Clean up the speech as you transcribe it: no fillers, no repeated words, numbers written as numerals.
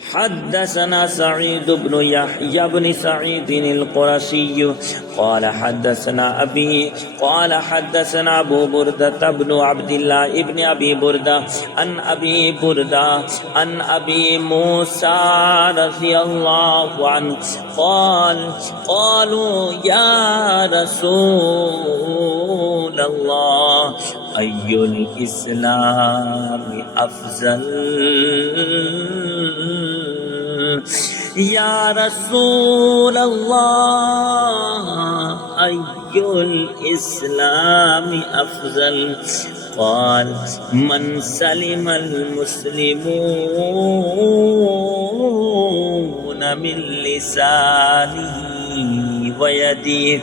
حدثنا سعيد بن يحيى بن سعيد القرشي قال حدثنا أبي قال حدثنا أبو بردة بن عبد الله ابن أبي بردة عن أبي بردة عن أبي موسى رضي الله عنه قال قالوا يا رسول الله أي الإسلام أفضل يا رسول الله أي الإسلام أفضل قال من سلم المسلمون من لسانه ويده